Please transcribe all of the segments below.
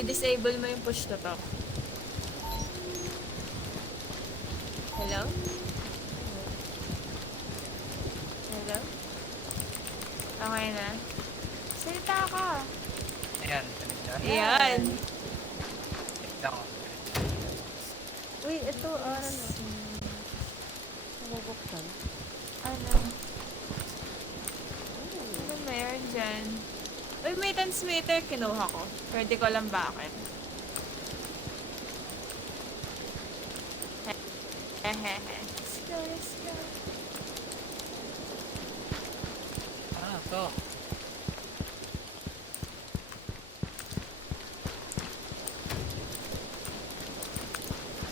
I-disable mo yung push to talk. Hello? Hello? Okay na? Salita ka. Ayan. Ayan. Wait lang. Uy, ito, ano? Nabubuksan. Ano? Ano meron dyan? Uy, may transmitter kinuha ko. Pero di ko alam bakit. Hehehe. Let's go, let's go. Ano to?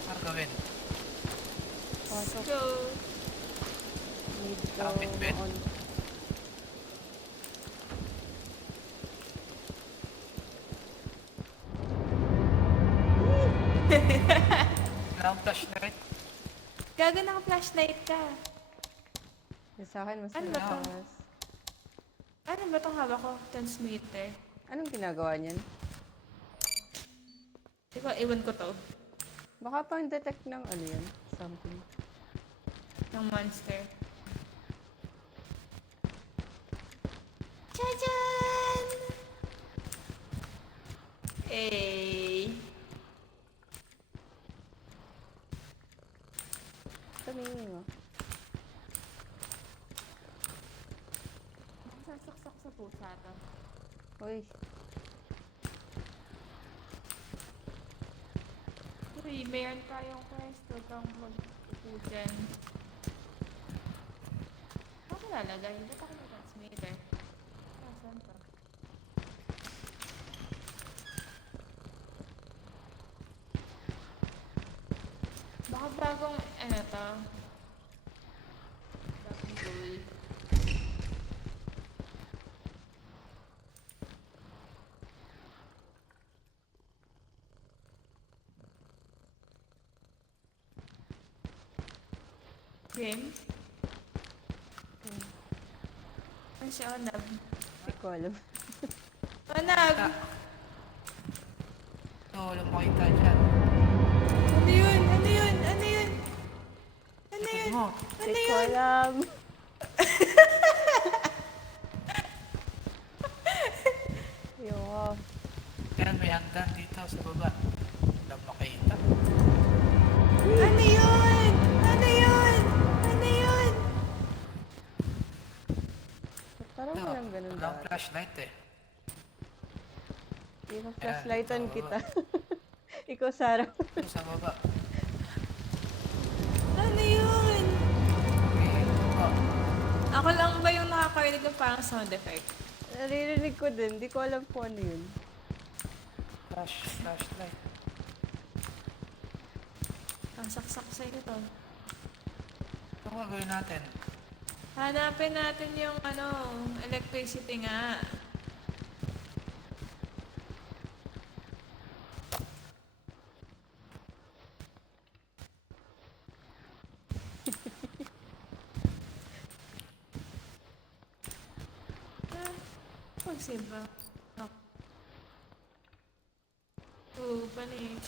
Ano gawin? Let's Pasok. go. Need to Kapit bed. on. Wala akong flashlight. Gago naka-flashlight ka. Yung sa akin, mas Ano ba to? malakas. Ano ba itong hawak ko? Transmitter. Anong ginagawa niyan? Di ko, iwan ko to. Baka pang detect ng ano yan? Something. Ng monster. Chajan! Eh. Tumingin mo. Sasaksak sa pusa to. Uy, Uy, mayroon tayong quest. Huwag kang mag-upo dyan. Ako lalagay. Ba't ako may transmitter? Saan to? Baka bagong, ano to? Bagong goal. Game? Ano siya, Onab? hindi ko alam. Onab! No, walang makita dyan. Ano yun? Ano yun? Ano yun? Ano Likod yun? mo. Ano Hindi ko yun? alam. Ayoko. Ayan, may hagdan dito sa baba. Walang makita. Ano yun? Ano yun? Ano yun? Parang No, walang ganun walang dati. flashlight eh. Ikaw flashlightan ito. kita. Ikaw, Sarah. Ito sa baba. Ano yun? Okay, oh. Ako lang ba yung nakakarinig ng parang sound effect? Naririnig ko din. Hindi ko alam kung ano yun. Flashlight. Ang saksak sa'yo to. Ito nga gawin natin. Hanapin natin yung electricity nga. Pag-save ba? Oh. Panik.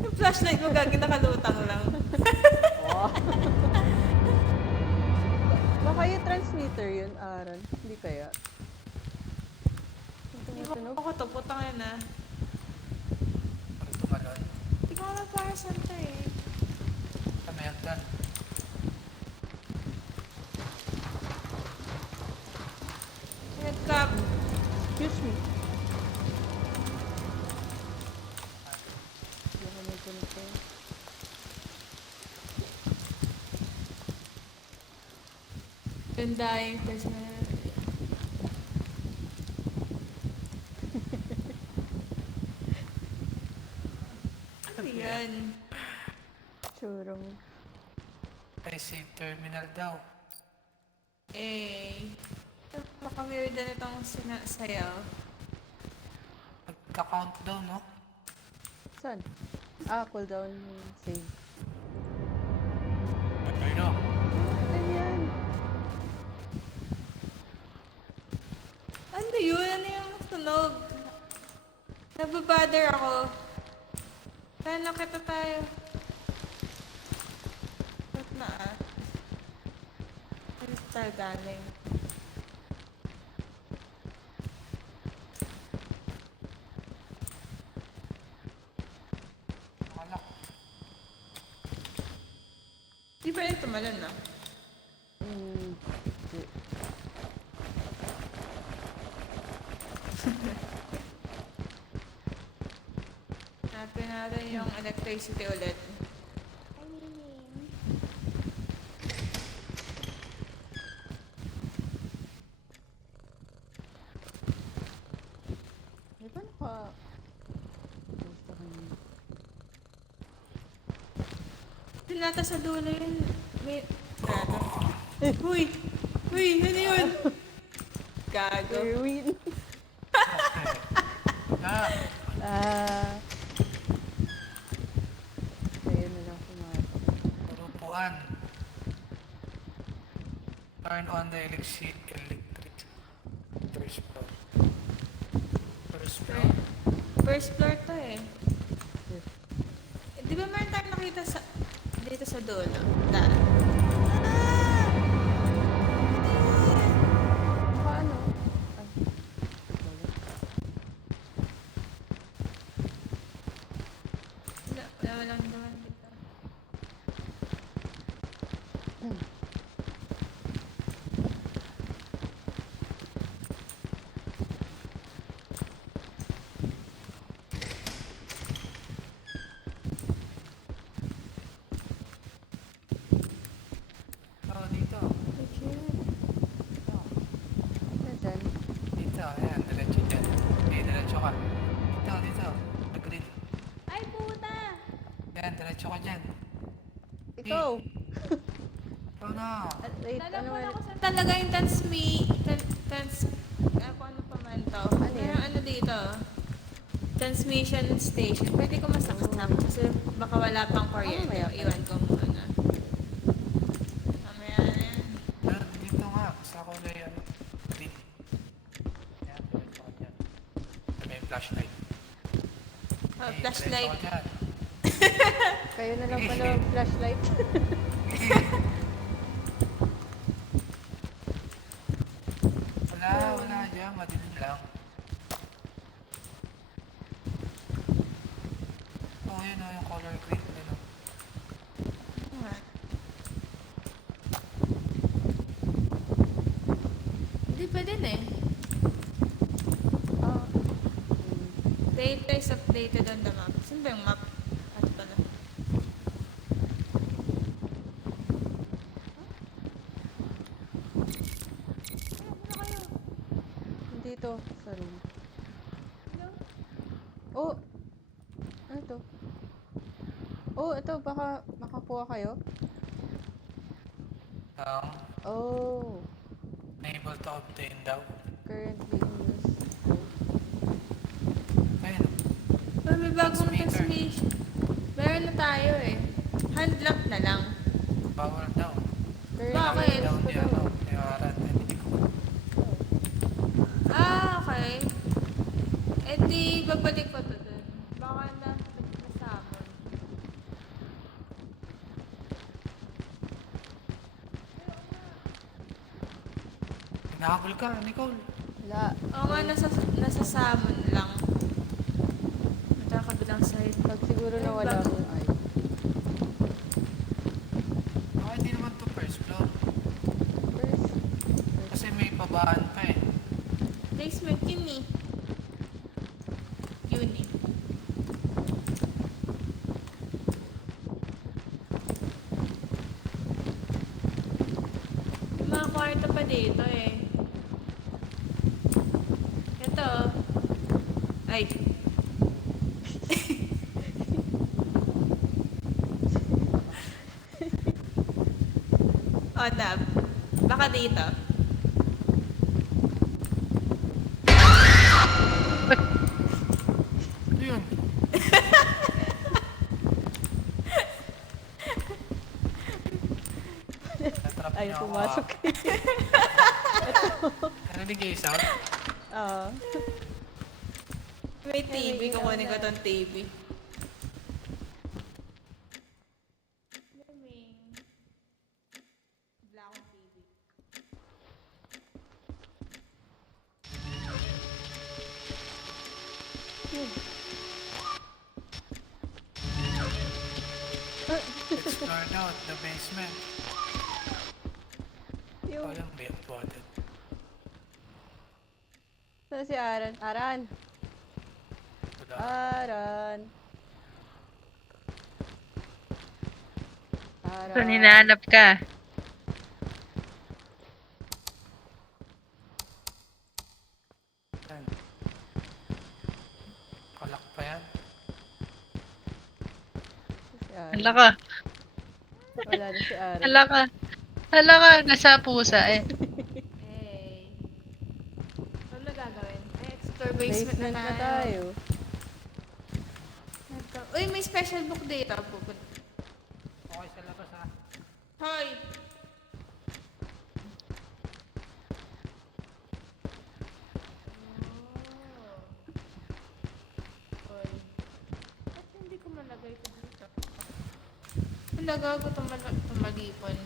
Yung flashlight mo gagi nakalutang lang. Oh. Baka yung transmitter yun, Aaron. Hindi kaya. Hindi ko Tumutunog. ako to, putang yan ah. Pag tumalon. Hindi ko alam para saan to eh. Sa may hagdan. Nagkap. Excuse me. Hindi ako may ganito. Ganda yung personal. Ano yan? Tsura mo. Ay, save terminal daw. Eh. Baka weird na itong sinasayaw. Magka-countdown, no? Saan? Ah, cooldown save. Ayun, no? Ganyan. Ano yun? Ano yung tunog? Nababother ako. Kaya nakita tayo. Ba't na ah? Ano tayo galing? Malak. Di pa rin tumalon na. Hindi. Hanapin natin yung electricity ulit. Di ba gusto ko yun? Tinata sa dulo yun. May... Gago. Uy! Uy! Ano yun? Gago. Erwin. Ah, Kaya na lang pumasok. urupuan. Turn on the electric. First floor. First floor. First floor to eh. Yes. Di ba meron tayong nakita sa... dito sa dulo? Daan. Paano? Wala lang naman dito. Oh, dito. Nasaan? Dito, ayan. Diretso dyan. Okay, diretso ka. Dito. Nag-green. Ay, puta! Yan, diretso ka dyan. Ikaw! Ikaw na. Wait, Alam ano mo man? na kung saan talaga yung kung ano pa man to. Ano Pero yan? ano dito? Transmission station. Pwede ko masaksak kasi baka wala pang kuryente. mamaya pa. Iwan ko muna. Mamaya na yan. Pero dito nga. Sa kulay, ano, green. Yan, diretso ka dyan. May flashlight. Oh, Okay, flashlight. diretso ka dyan. Kayo na lang pala ang flashlight. Wala dyan. Madilim lang. Oh, yun o, yung color green. Yun, oh. Hindi pa din eh. Ah. Data is updated on the map. Saan ba yung map? At pala. Dito, sa room. Oh! Ano to? Oh, ito, baka makakuha kayo? Oh! Unable to obtain daw. Currently in use. Ayun. May bagong Transmitter. transmission. Meron na tayo eh. Hand lamp na lang. Bawal daw. Bakit? Daw di ano. Iwaran. Hindi ko. Ah, okay. Eh di, babalik ko to dun. Baka nasamon. Hinahabol ka, Nicole. Wala. Oo nga, nasa salmon lang. Matakabilang side. Pag siguro na wala Bago. mo ay. Baka hindi naman to first floor. First. Kasi may pabaan pa eh. Basement yun eh. Yun eh. May mga kwarto pa dito eh. Ito. Ay. Oh, tab. Baka dito. Ano yun? Natrap Ay, niyo ako, pumasok. Narinig yung sound? Oo. May TV. may Kukunin ko ilaw na. tong TV. Black TV. Yun. Explore now the basement. Yung, Walang may uploaded. saan si Aran? Aran! Wala. Aran! Aran! Kung hinahanap ka. Yan. Kalak pa yan. Si Aran. Hala ka. Wala na si Aran. Hala ka. Hala ka. Nasa pusa eh. Hey. Ano na gagawin? Ay, explore basement, Basement na na tayo. Uy, may special book dito. Pupunta. Okay sa labas ha. Hoy! Hoy. Ba't hindi ko malagay ito dito? Wala, gago tumalipon.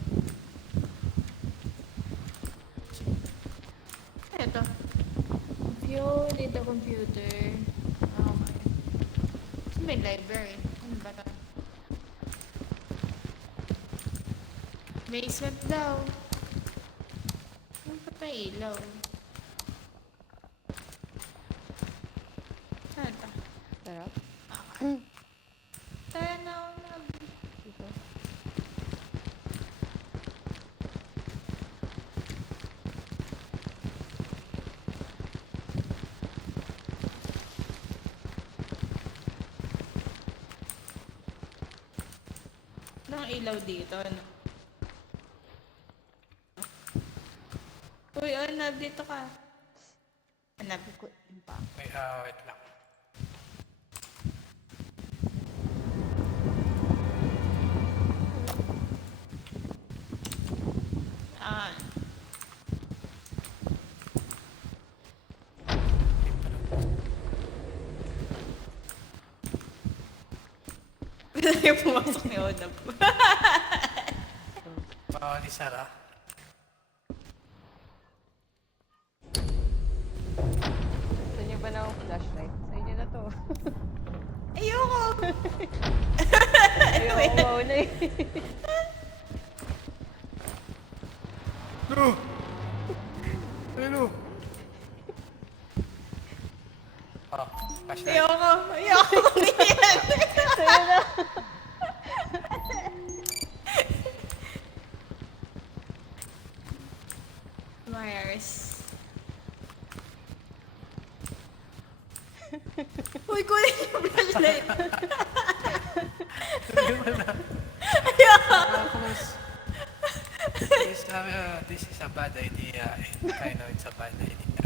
Eto. View dito computer. Okay. Saan may library? Ano ba ito? Basement daw. Ano pa tayo ilaw? Saan ito? Tara. Tayo na ako na. Dito. Anong ilaw dito? Ano? Uy, Onab, dito ka. Onab ko. Yung pa. Wait lang. Ah. Pwede tayo pumasok ni Onab. Bawal isara. Gusto niyo ba na akong flashlight? Sa inyo na to. Ayoko! Ayoko mauna eh. No! Ano? Oh, flashlight. Ayoko! Ayoko! Yan! Sa'yo na. Myers. Uy, kunin yung flashlight. Tapos, this is a bad idea. I know it's a bad idea.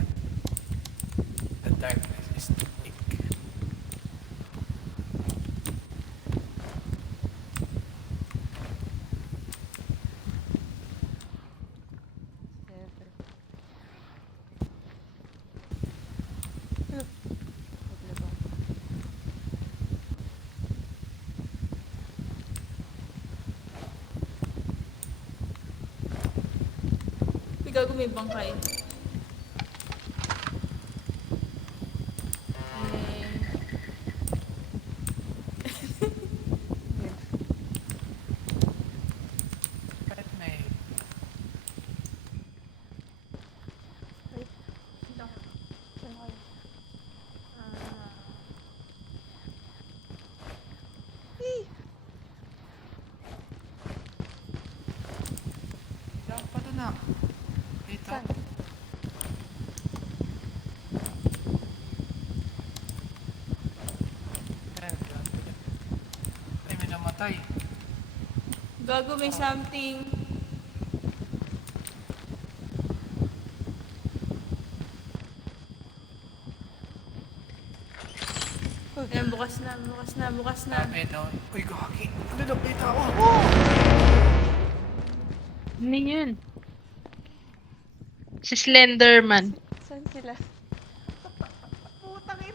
The darkness is thick. Never. Ikaw gumibang kayo. Kahit may lang pa doon ah. Dito. Saan? Ayan, doon. Ay, may namatay. Gago, may something. Ayan, bukas na, bukas na, bukas na. Dami no. Uy, gagi. Ano nakita ako? Ano yun? Si Slenderman. Saan sila?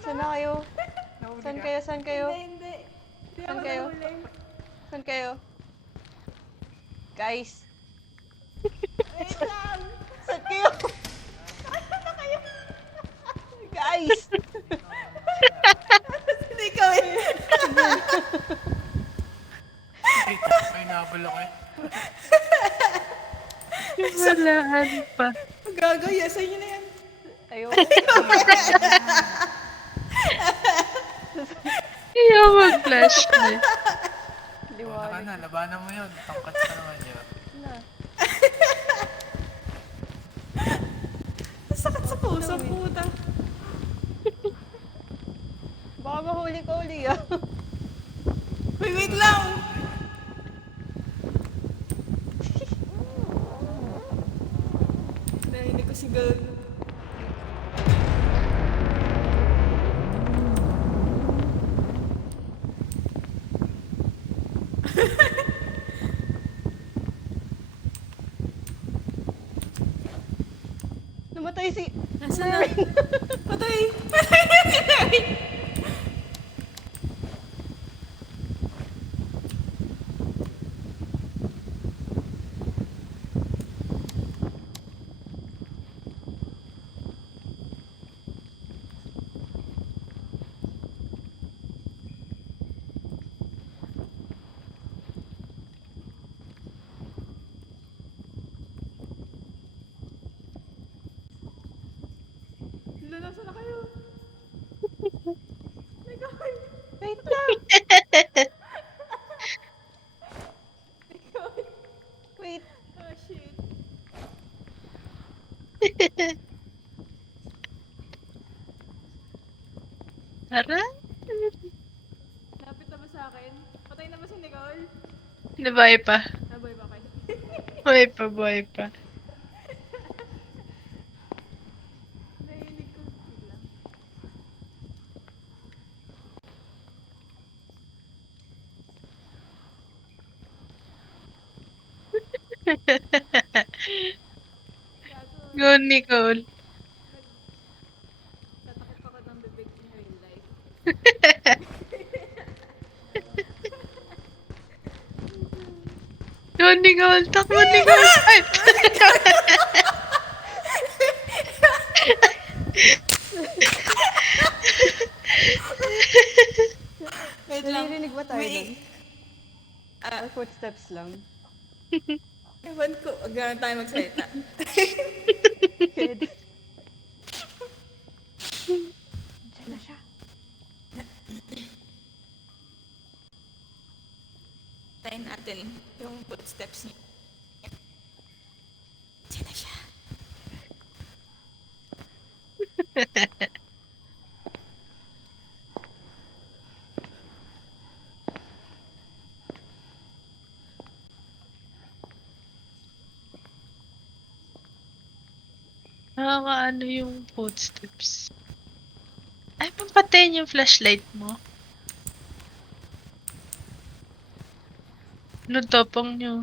Saan na kayo? Nahuli Saan ka? kayo? Saan kayo? Hindi. Hindi Saan ako kayo? nahuli. Saan kayo? Guys! Wait lang. Saan kayo? Guys! Hindi ikaw eh. May nabal ako eh. Walaan pa. Gagaya, sa'yo na yan. Ayaw. Ayaw mag-flashlight. Wala ka Liwanag na, labanan mo yun. Tangkat ka naman yun. na. Sakit sa puso, puta. Baka mahuli ka uli ah. Wait lang. Narinig ko si girl. Namatay si... Nasaan na? Patay. Patay na si Larry. Wala, nasaan na kayo? Wait lang! Wait. Oh shit. Tara. Lapit na ba sa akin? Patay na ba si Nicole? Nabuhay pa. Naboy ba kayo? Buhay pa, buhay pa. Narinig ko biglang. Gago. Go, Nicole. Tatakot ako ng bibig in real life. Go, Nicole. Takbo, Nicole. Ay! Wait lang. Naririnig ba tayo May- doon? Ah, Or footsteps lang? ewan ko. Huwag na lang tayo magsalita. Pwede. Diyan na siya. Tayin natin yung footsteps niya. Diyan na siya. Nakakaano yung footsteps. Ay, pampatayin yung flashlight mo. Ano topong nyo?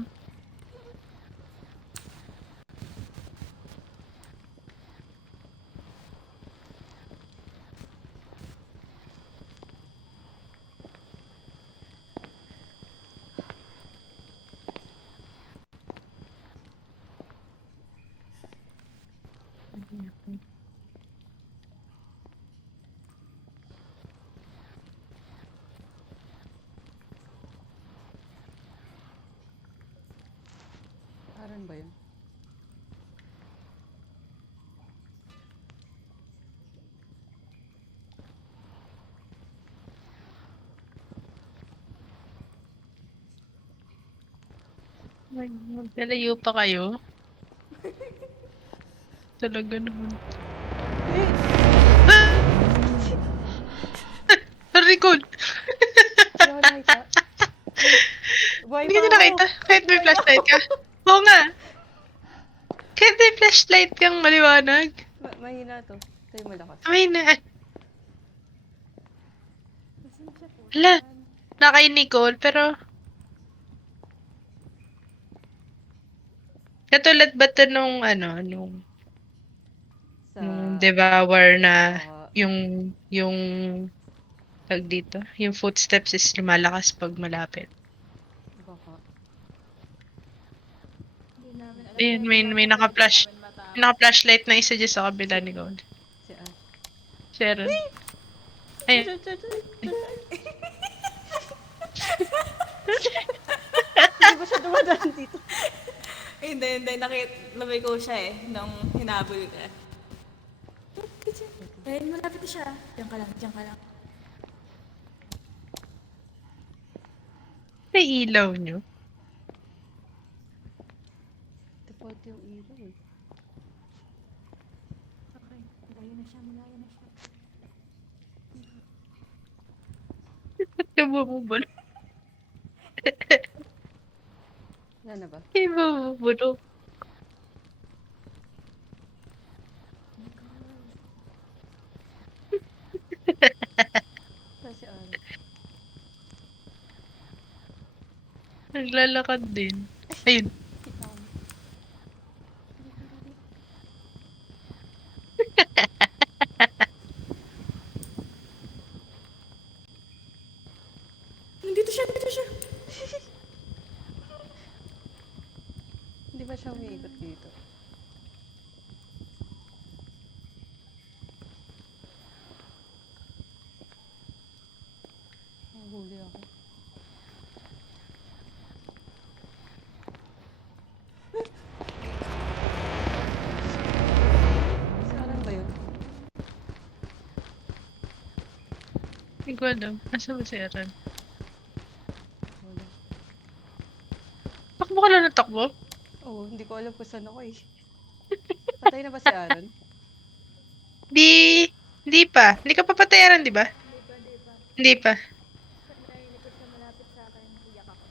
Aran ba yun? Magkalayo pa kayo? Talaga naman. Eh! Record! Wala ko nakita. Buhay Hindi ka pa niya ako. nakita? Kahit may flashlight ka? Oo nga! Kahit may flashlight kang maliwanag? Mahina to. Tayo malakas. Ay na. Hala, na kay Nicole, pero... Katulad ba to nung, ano, nung Sa... Devour na Oo. yung tag dito, yung footsteps is lumalakas pag malapit. Baka. Hindi namin alam Ayun, kaya may pala may po pwede naka-flash, namin may matapos. naka-flashlight na isa dyan sa kabila ni Gold. Si Ash. Sharon. Ayun. Hindi ba siya dumadaan dito? Hindi. Labay ko siya eh, nung hinabol ka. Ayun, malapit na siya. Diyan ka lang. May ilaw nyo. Default yung ilaw eh. Okay, malayo na siya. Ba't ka bumubulok? Wala na ba? Kaya bumubulok. Wala si Aaron. Naglalakad din. Ayun. Kita mo. Dito siya. Hindi ba siya umiikot dito? Nahuli ako. Si Aaron ba yun? Hindi ko alam. Asa ba si Aaron? Wala. Takbo ka lang ng takbo? Oo, hindi ko alam kung saan ako eh. Patay na ba si Aaron? Hindi pa. Hindi ka pa patayaran, di ba? Hindi pa. Narinig ko siya malapit sa akin. Iyak ako.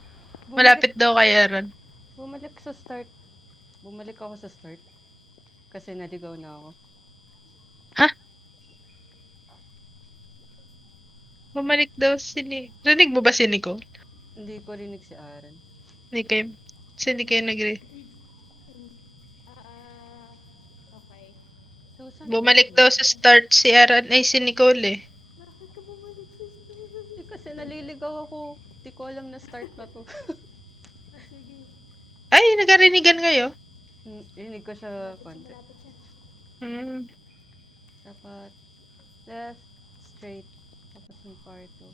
Malapit daw kay Aaron. Bumalik sa start. Bumalik ako sa start. Kasi naligaw na ako. Ha? Bumalik daw Rinig mo ba si Nicole? Hindi ko rinig si Aaron. Hindi kayo. Kasi hindi kayo Okay. So, saan Bumalik daw sa start si Aaron. Ay, si Nicole eh. Bakit ka bumalik sa Eh, kasi naliligaw ako. Di ko alam na start na to. Sige, Ay, nagarinigan kayo. Rinig ko siya konti. malapit siya. Hmm. Dapat left, straight, tapos yung kwarto.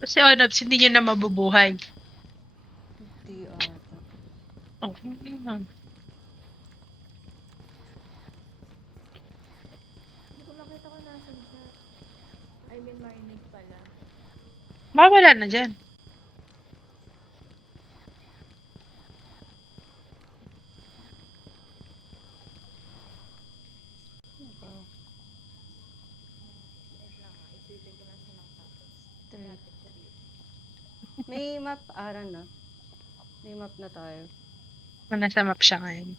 Kasi Onops, hindi nyo na mabubuhay. Hindi ata. Oh. Hindi ko makita kung nasan siya. I mean, marinig pala. Mawala na dyan. Ano ba? Wait lang ha. Isipin ko lang siya ng tapos. Straight. Malapit siya dito. May map, Aaron na. May map na tayo. Nasa map siya ngayon.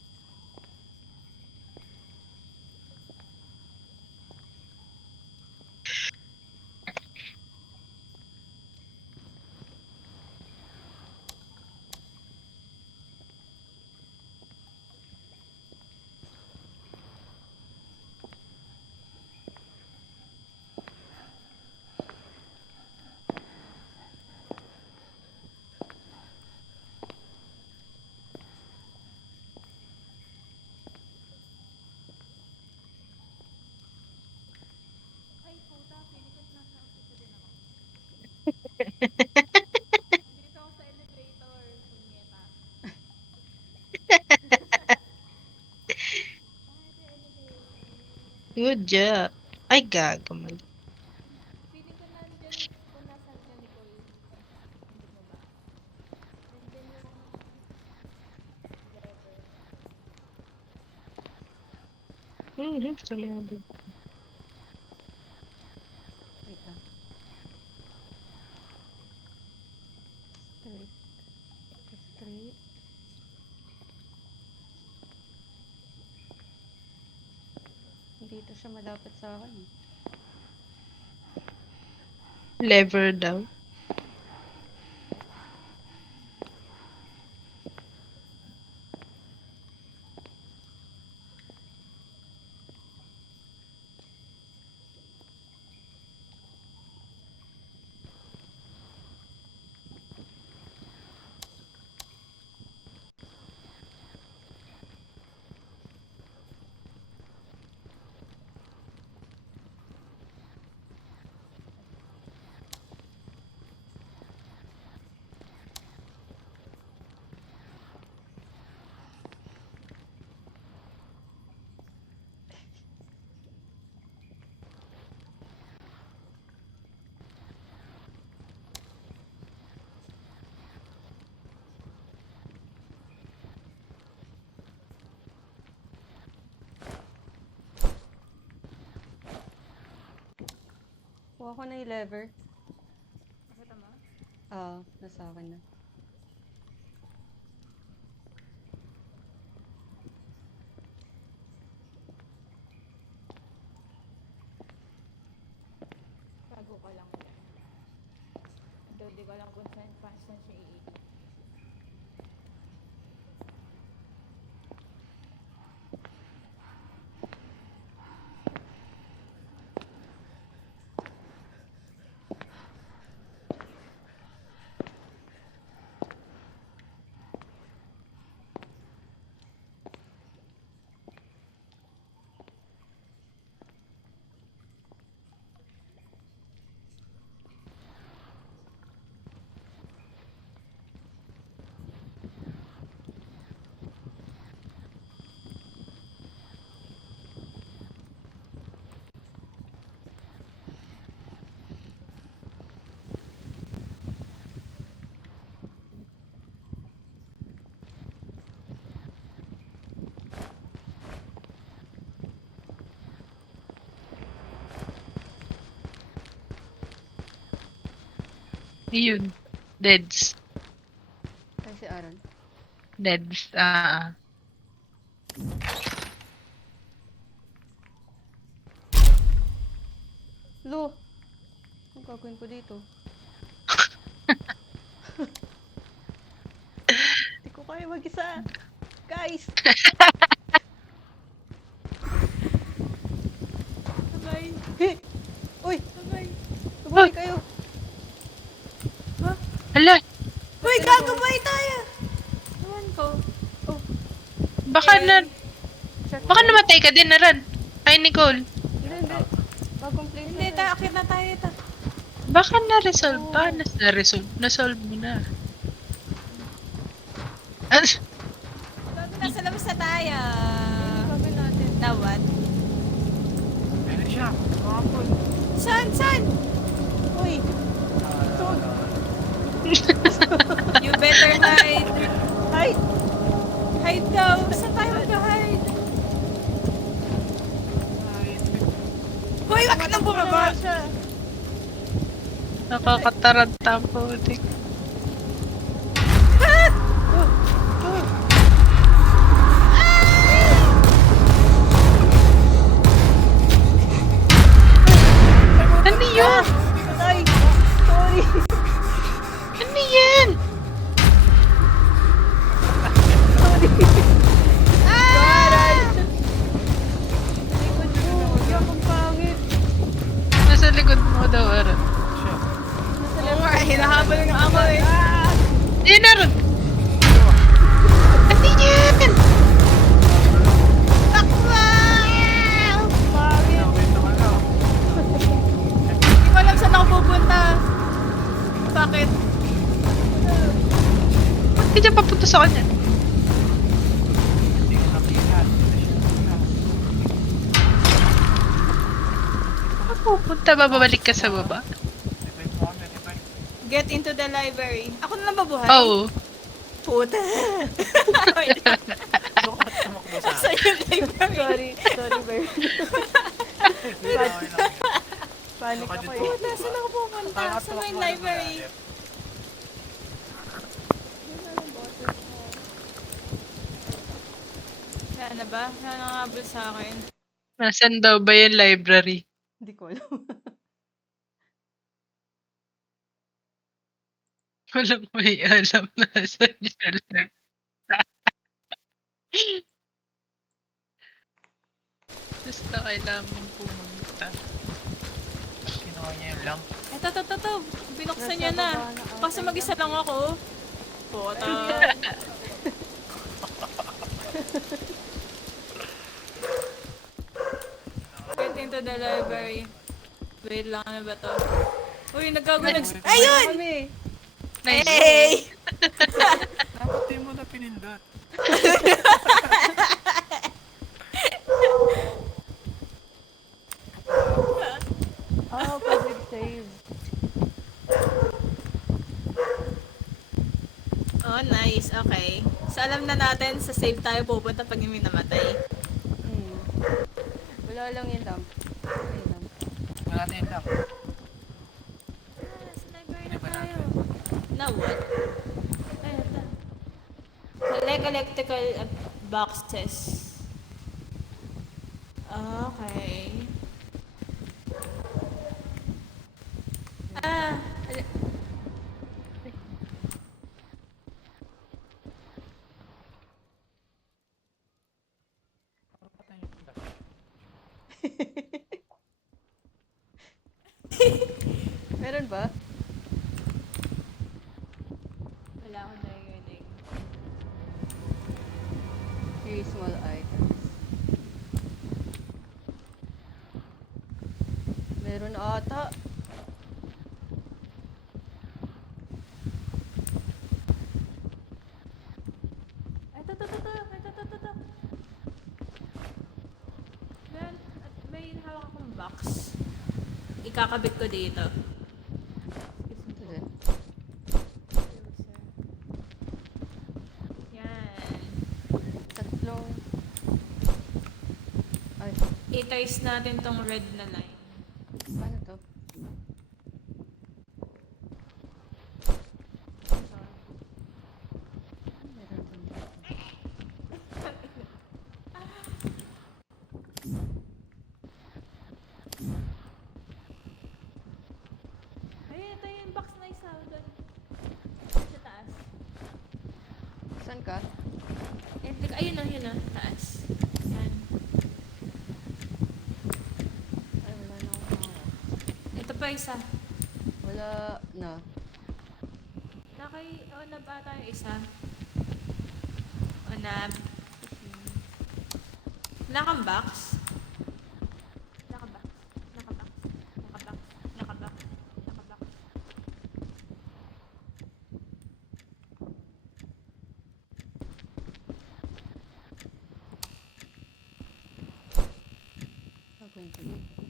Ay, puta. Feeling ko nasa office din ako. Nandito ako sa elevator. Punyeta. Good job. Ay, gago. Mali. Feeling ko nandyan kung nasan ka, Nicole. Hindi mo ba? Nandyan yung driver. Salyado. Wait lang. Straight. dito siya malapit sa akin. Eh. Lever daw. Kuha ko na yung lever. Nakita mo? Nasa akin na. Bago ko lang yan. Hindi ko alam kung saan siya iikot. Yun. Deads. Ay, si Aaron. Deads. Lo! Anong gagawin ko dito? Hindi ko kaya mag-isa. Guys! Sabay! Hey! Uy! Sabay! Sabay kayo! Hala! Uy, gagabay tayo! Ewan ko. Oh, Baka namatay ka din na ran. Ay, Nicole. Hindi. Bagong place hindi, na akit na tayo ito. Baka na-resolve pa. Na-solve mo na. Nasa labas na tayo. gagawin natin. Nawat. Meron siya. Kapon. Saan? Uy! Tug! You better hide. Hide! Hide daw. Saan tayo mag-hide? Hoy, bakit nang bumaba? Siya. Nakakataranta po. Ano yun? Patay! Sorry! Ano yan? Sorry! Ah! Likod mo! Yung pangit! Nasa likod mo daw, Aaron. Siya. Oo nga, hinahabol ng ako eh. Yan, Aaron. Ano yan? Pangit! Wait naman ako. Hindi ko alam saan ako pupunta. Bakit? Ba't ka dyan papunta sa kanya? Hindi ko nakita. Saan pupunta? Babalik ka sa baba? Depend mo kami, depend. Get into the library. Ako na lang babuhay? Oo. Puta. Doon ka tumakbo sa Sa yung library. Sorry, Bear. Hindi na okay lang. Panic Baka ako dito. eh. Nasaan ako pupunta? Kaya Sa main tumakbo na library. malalim. Wala na ba? Wala nang habol sa akin. Nasaan daw ba yung library? Hindi ko alam. Walang may alam nasaan siya lang. Basta kailangan mong pumunta. Kinuha niya yung lamp. Eto. Binuksan Nasa niya na. baba na ata Kaso yun. mag-isa lang ako. Puta. Get into the library. Wait lang, ano ba to? Uy, nagkagulag. Ayun! Kami. Nice. Hey! Dapat di mo na pinindot. Oh, public save. Oh, nice. Okay. So, alam na natin sa save tayo pupunta pag may namatay. Hmm. Wala lang yung lamp. Ayun lang. Wala natin yung lamp. Sa library Hindi na ba tayo. natin? Na what? Ay, ito. Collect electrical boxes. Okay. Ah, Patay yung lamp. Meron ba? wala akong narinig. Very small items. Meron ata. Ay, ito. Meron, at may hawak akong box. Ikakabit ko dito. Ito din. Yan. Tatlong... Ay, I-trace natin tong red na line. paano to? Meron din dito. Ay, ito yung box na isa doon. Sa taas. Saan ka? Ayun na, taas. Yan. Ay, wala na akong hawak. Ito pa isa. Wala na. Onab ata yung isa. Onab. Wala kang box? Nakabox. Gagawin ko dito.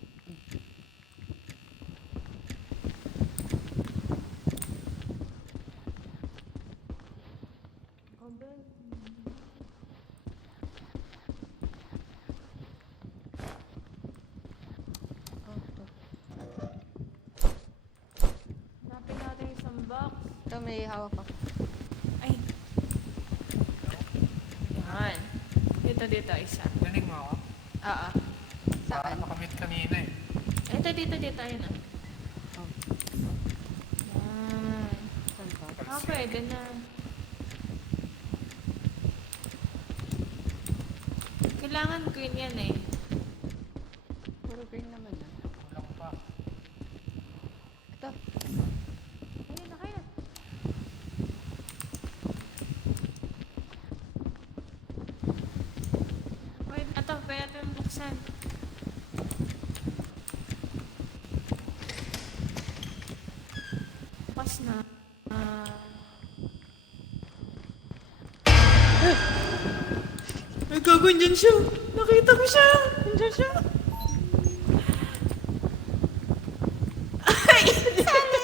Oh, ito. Hanapin natin yung isang box. Ito, may hawak ako. Ay. Yan. Dito, isa. Rinig mo ako? Oo. Baka Saan? nakamit kanina eh. Ito, dito. Ayun na. Oh, Yan. saan ka? Ah, pwede na. Kailangan green yan eh. Puro green naman na. Kulang pa. Ito. Ayun na kaya. Pwede na to. Pwede natin buksan. Bukas na. Ay, gago, andyan siya. Nakita ko siya. Andyan siya. Ay, sali.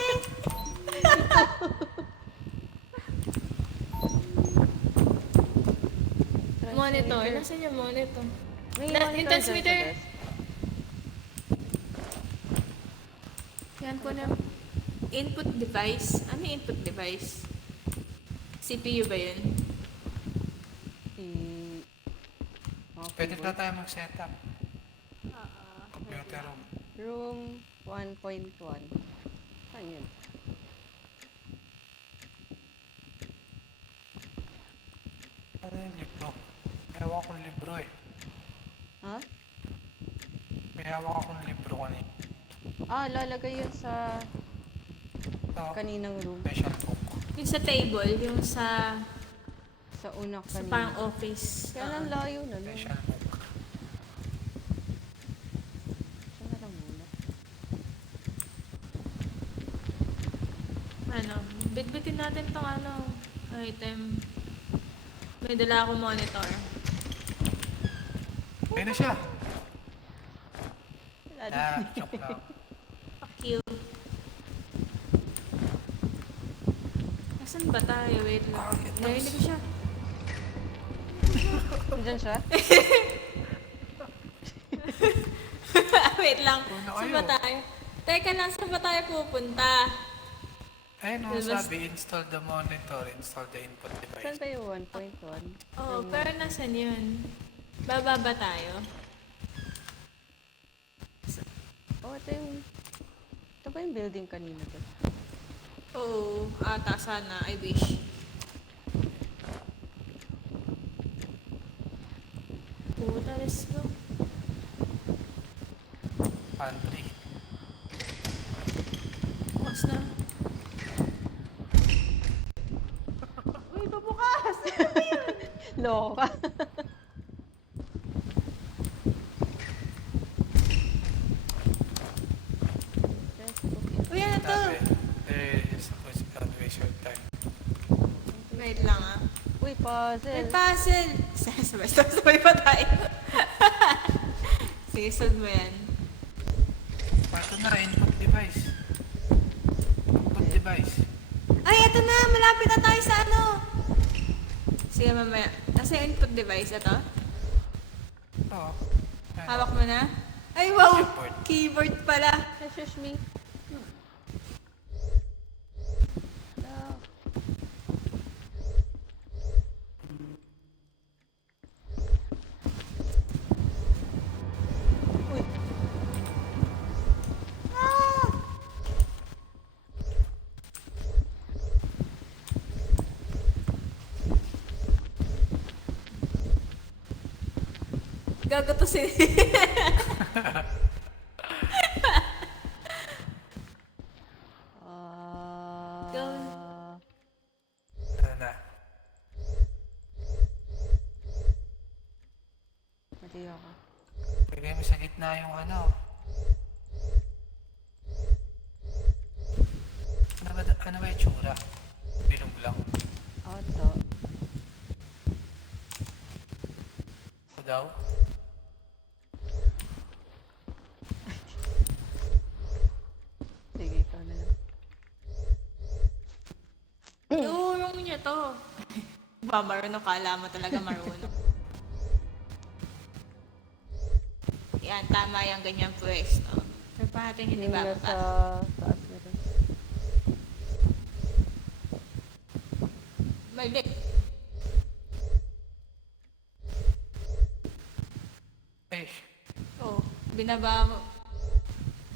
Monitor. Nasaan yung monitor? May Na- monitor yung dyan transmitter. sa desk. Yan po na. Input device. Ano yung input device? CPU ba yun? I... mga Pwede na keyboard. tayo mag-setup. Pero, Room 1.1. Saan yun? ano yung libro? May hawak akong libro eh. Ha? May hawak akong libro kanina. Ah, lalagay yun sa Ito, kaninang room. special book. Yung sa table, yung sa Sa una sa kanina. parang office. Kaya lang layo na, no? Special book. Saan na lang muna? Ano, bitbitin natin tong ano, item. May dala akong monitor. Ayun na siya! Wala na. Joke lang. Fuck you. Nasaan ba tayo? Wait lang. Narinig ko siya. Nandyan siya? Wait lang. Puno Saan ba kayo. tayo? Teka lang, saan ba tayo pupunta? Ayun o, Diba? sabi, install the monitor, install the input Saan device. ba yung 1.1? Oh, pero nasan yun? Baba ba tayo? Oh, ito yung... Ito ba yung building kanina doon? Oo, ata sana. I wish. Puta, let's go. Pantry. Bukas na. Uy, pabukas! Loko ka. Uy, ano to? Sabi, there is a physical waste your time. Wait lang ah. Uy, puzzle. May puzzle! Sabay pa tayo. Sige, solve mo yan. Ito na, input device. Input device. Ay, eto na! Malapit na tayo sa ano! Sige, mamaya. Nasa yung input device, ito? Ito. Ayan. Hawak mo na? Ay, wow! Keyboard. Keyboard pala. Shush me. No. Uy, Ah! Gago to si... Go. Ano na? mali ako. Bigay mo sa gitna yung ano. Ano ba yung tsura? Bilog lang. Oh, ito. Ito daw. Sige, ikaw na lang. Iurong niya to. Ba, marunong kala mo talaga marunong. Yan, tama yung ganyan pwesto. Pero pating hindi Yung ba nasa taas na rin. Mali. Eh, Oh, binaba mo.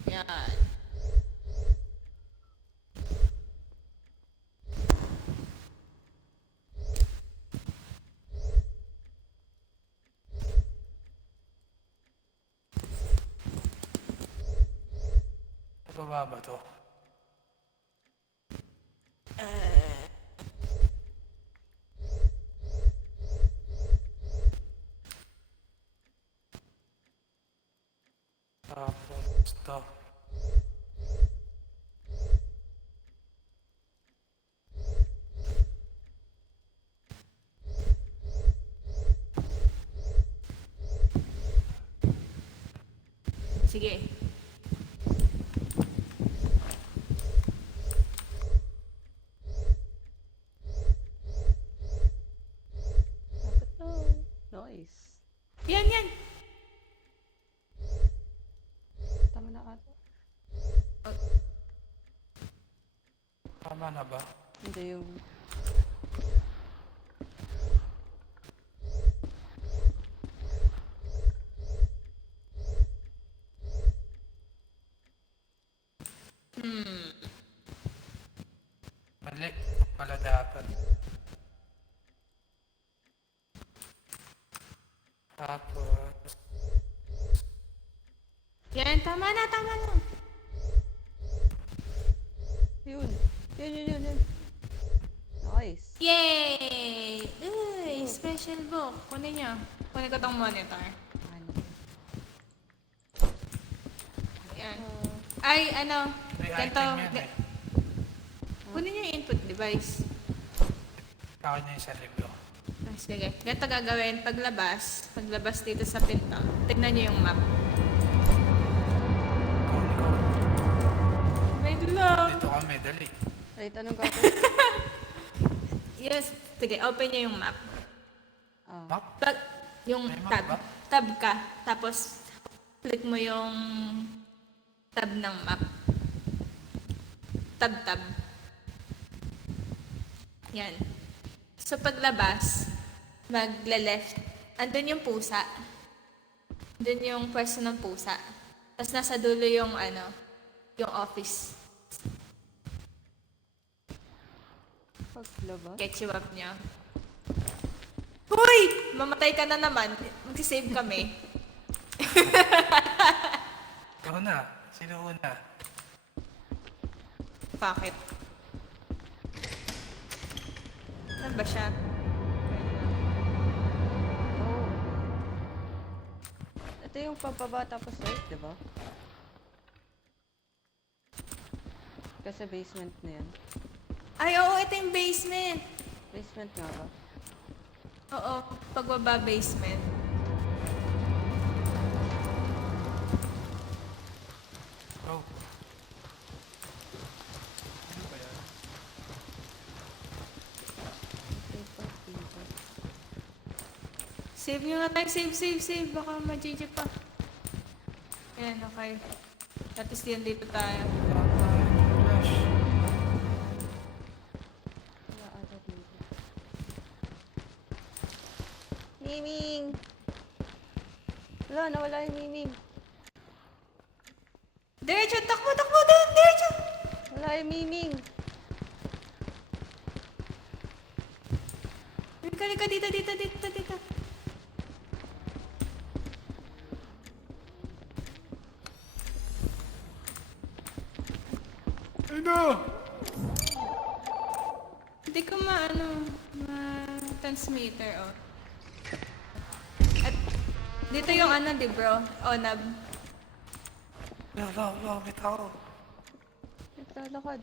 Yan. baba ba to? Tapos to. Sige. Dapat to. Noise. Yan, yan. Tama na ata. Tama na ba? Hindi yung... Mali. Pala dapat. Tapos... Yan, tama na, tama na. Yun. Yun. Nice. Yay! Uy, special book. Kunin niyo. Kunin ko tong monitor. Ano? Yan. Ay, ano, May ganito. item yan eh. Kunin niyo yung input device. Ako niya yung sa libro. Ah, sige. Ganito gagawin. Paglabas dito sa pinto, tignan niyo yung map. Ikaw. Wait lang. Dito kami, dali. Wait, anong gagawin? Yes. Sige, open niyo yung map. Ah. Map? Pag, yung May map tab. ba? Tab ka. Tapos, click mo yung tab ng map. Tab. Yan. So, paglabas, magle-left. Andun yung pusa. Andun yung pwesto ng pusa. Tapos nasa dulo yung yung office. Paglabas? Catch you up niya. Hoy! Mamatay ka na naman. Magsisave kami. Ikaw na. Sino una? Bakit? Saan ba siya? Oh. Ito yung pababa tapos right, di ba? Kasi basement na yan. Ay, oo, ito yung basement. Basement nga ba? Oo, pagbaba basement. Go. Ano ba yan? Paper. Save nyo nga tayo. Save. Baka ma-GG pa. Yan, okay. At least yan dito tayo. Flash. Wala ata dito. Miming! Wala, nawala yung Miming. Diretso, takbo doon, diretso! Wala yung Miming. Halika, dito. Ano? Hindi ko ma-transmitter, oh. At dito yung di bro? Onab. Wow, may tao. Naglalakad.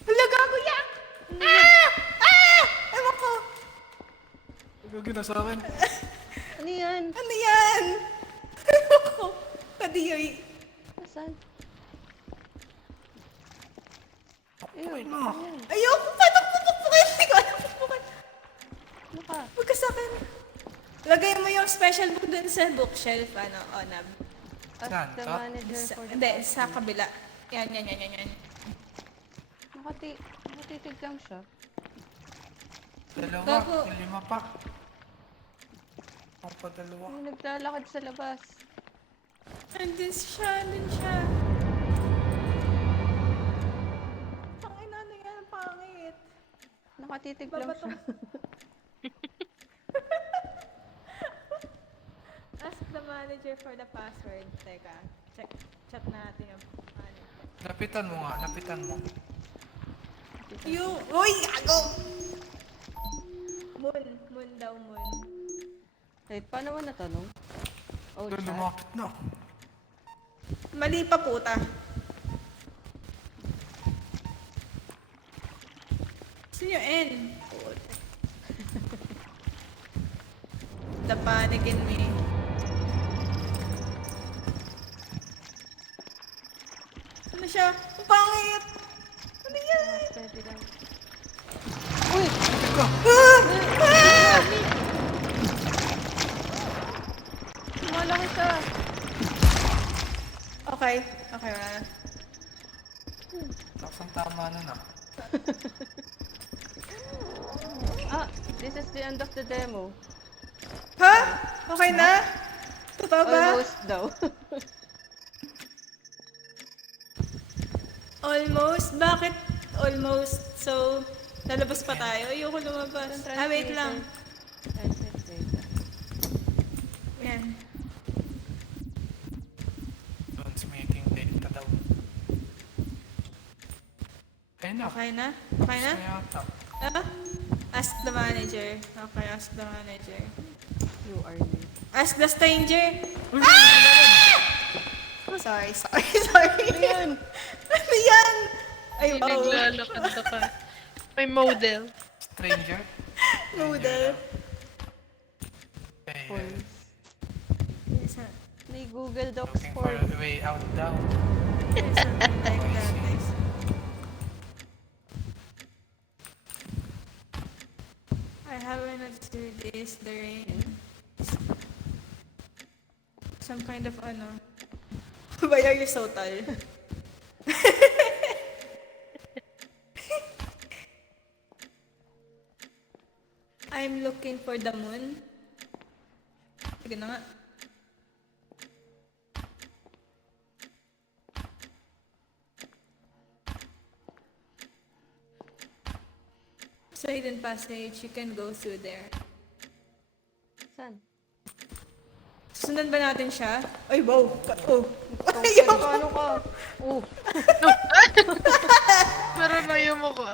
Hala, gago yak! Ewan ko! Gagawin na sa akin. Ano yan? Ano yan? Ewan ko. Kadiyoy. Asan? Okay Ayun. na. Ayan. Ayoko! Paano pupukpukin? Hindi ko alam pupukpukin. Ano ka? Huwag ka sa akin. Lagay mo yung special book dun sa bookshelf, Onab. Ask Saan? the Sa? manager for the Hindi, password. sa kabila. Yan. Nakatitig lang siya. Dalawa. Gago. May 5 pa. Ako pa dalawa. Ay, naglalakad sa labas. Andun siya. Pangina na yan, pangit. Nakatitig lang Babato. siya. Ask the manager for the password. Teka, chat natin yung manager. Lapitan mo nga. Lapitan mo. Uy, gago! Moon daw. Wait, paano mo natanong? Oh, Doon chat? lumakit na. Mali pa puta. Gusto nyo N? The panic in me. Ano siya? Ang pangit! Ano yan? Pwede lang. Malaki ka! Okay, wala na. Laksang tama na na. Ah, this is the end of the demo. Ha? Okay na? Totoo ba? Almost daw. Almost? Bakit almost. So, lalabas pa tayo. Ayoko lumabas. Ah, wait lang. Translator. Yan. Transmitting data daw. Ayun na. Okay na? Okay na? Gusto yata. Ah? Ask the manager. Okay, ask the manager. You are late. Ask the stranger. Ah! Sorry. Ano yan? Ano yan? Ay, Hindi wow. naglalakad na ka. May model. Stranger. Noodle. Okay, Forms. There's May Google Docs looking for form. a way out daw. something like that, guys. I haven't observed this during some kind of ano. Why are you so tall? I'm looking for the moon. Sige na nga. So hidden passage, you can go through there. Saan? Sundan ba natin siya? Ay, wow! Oh! Paano ka? Oh, Parang layo mo ko.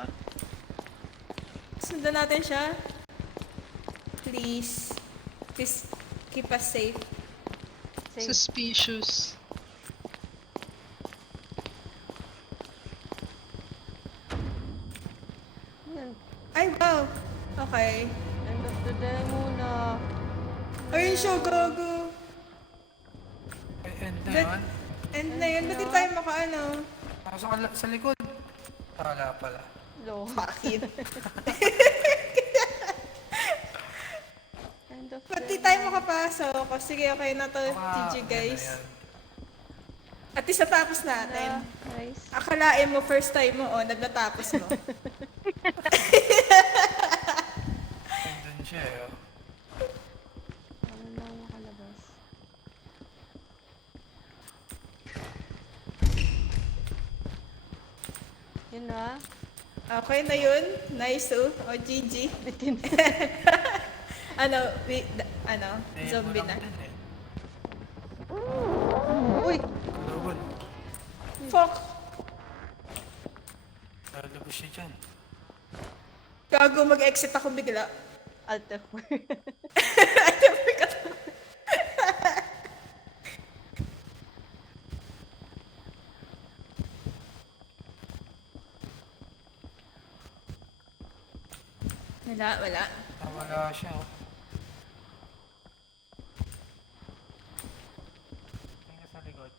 Sundan natin siya. Please. Please keep us safe. save. Suspicious. Yan. Ay, wow! Okay. End of the day muna. Ayun siya, gago. Ay, end na That- yun. And na yun, ba't di tayo makaano? Pasok ka sa likod. Wala pala. Low. Bakit? End of Ba't the di tayo makapasok? O, sige, okay na to, Baka, GG guys. ano yan. At least natapos natin. Nice. Akalain mo, first time mo, natapos mo. Nandun siya eh. Oh. Ano na ako makalabas? Yun na. Okay na yun. Nice, oh. O, GG. Bitin. Ano, Eh, zombie walang na. din eh. Uy! Lubon. Fuck! Lalabas siya dyan. Gago, mag-exit ako bigla. Alt F4. Wala. Nawala siya oh. Tingnan sa likod.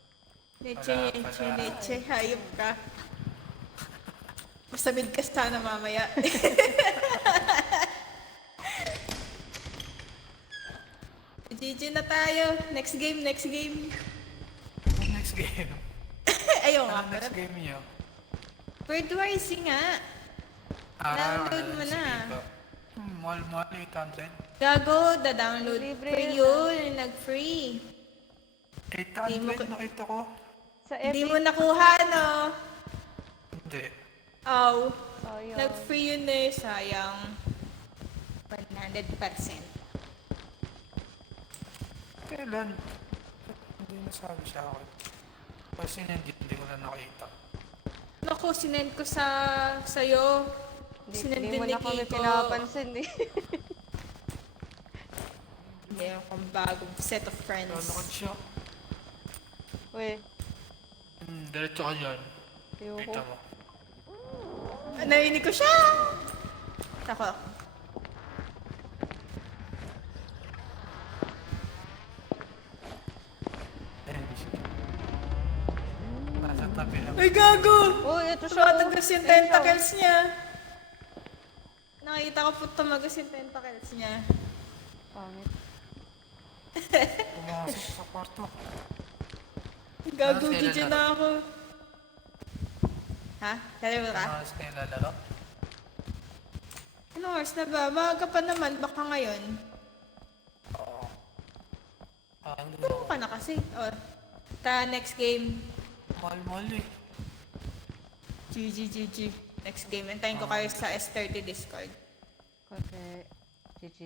Leche, hayop ka. Masamid ka sana mamaya. GG na tayo. Next game. Next game. Ayaw nga. Ano next game niyo? Bird Rising nga. Download mo na. Mall 800. Gago, da-download. Libre Free yun. Nag-free. 800 nakita ko. Sa Hindi Epic. mo nakuha, no? Hindi. Oh. Sayang. Nag-free yun eh. Sayang. 100%. Kailan? Hindi nasabi siya ako. Kasi hindi ko na nakita. Naku, sinend ko sa'yo. Sinend Hindi din mo ni na kami Kiko. pinapansin eh. Hindi akong bagong set of friends. Lalakad siya. Uy, Diretso ka dyan. ayoko. Kita mo. Narinig ko siya! Ako. Ayan siya. Nasa tabi lang. Ay, gago! Uy, ito siya. Tumatagas yung tentacles niya. Nakita ko po tumagas yung tentacles niya. Pangit. Pumasok sa kwarto. Gago, Ano, GG kailan na ako. Ha? Kalimu ka? Ano kayo lalaro? Anong oras na ba? Maaga pa naman, baka ngayon. Oo. Hindi Puro ka na kasi. Oh. Next game. Mall eh. GG. Next game, antayin ko kayo sa S30 Discord. Okay. GG.